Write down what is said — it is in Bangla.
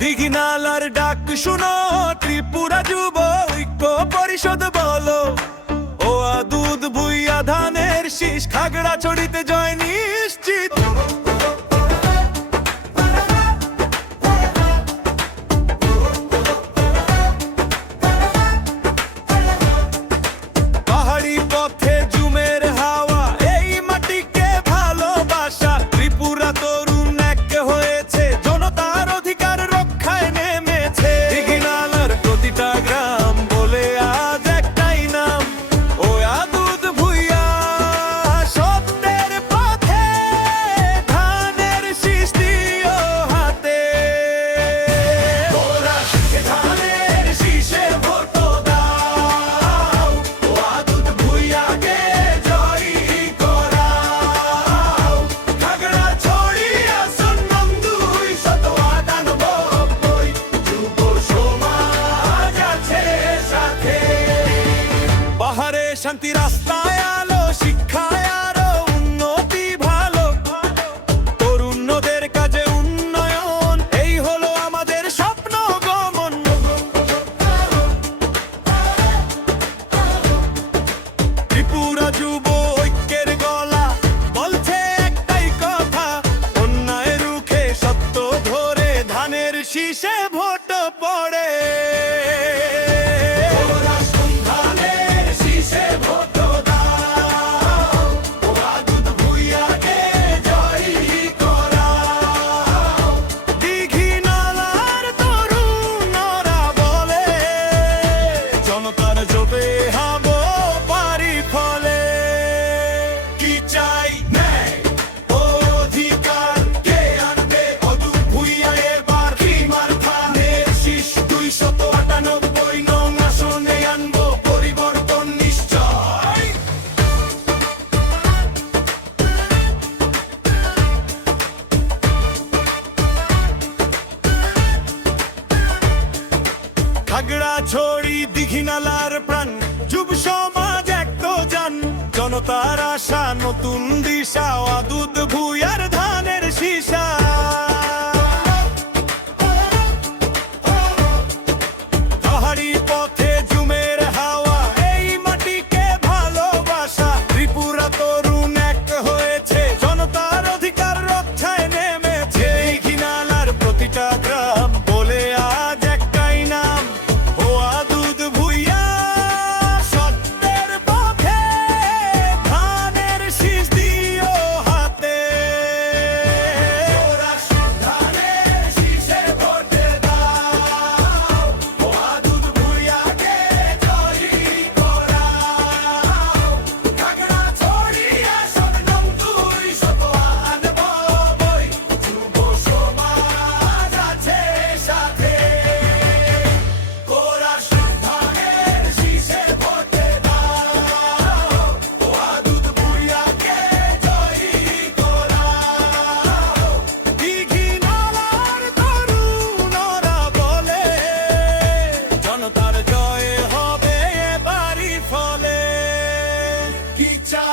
দিঘিনালার ডাক শুনো ত্রিপুরা যুব ঐক্য পরিষদ বলো। দুধ ধানের শীষ খাগড়া ছড়িতে জয় শান্তি রাস্তায় আলো, শিক্ষায় আরও উন্নতি ভালো। তরুণদের কাজে উন্নয়ন, এই হলো আমাদের স্বপ্ন গমন। ত্রিপুরা যুব ঐক্যের গলা, বলছে একটাই কথা, অন্যায় রুখে সত্য ধরে, ধানের শীষে ভোট পড়ে। খাগড়া ছড়ি, দিঘিনালার প্রাণ। যুব সমাজ এক তো জান। জনতার আশা, নতুন দিশা আদুদ ভুয়ার Keep talking.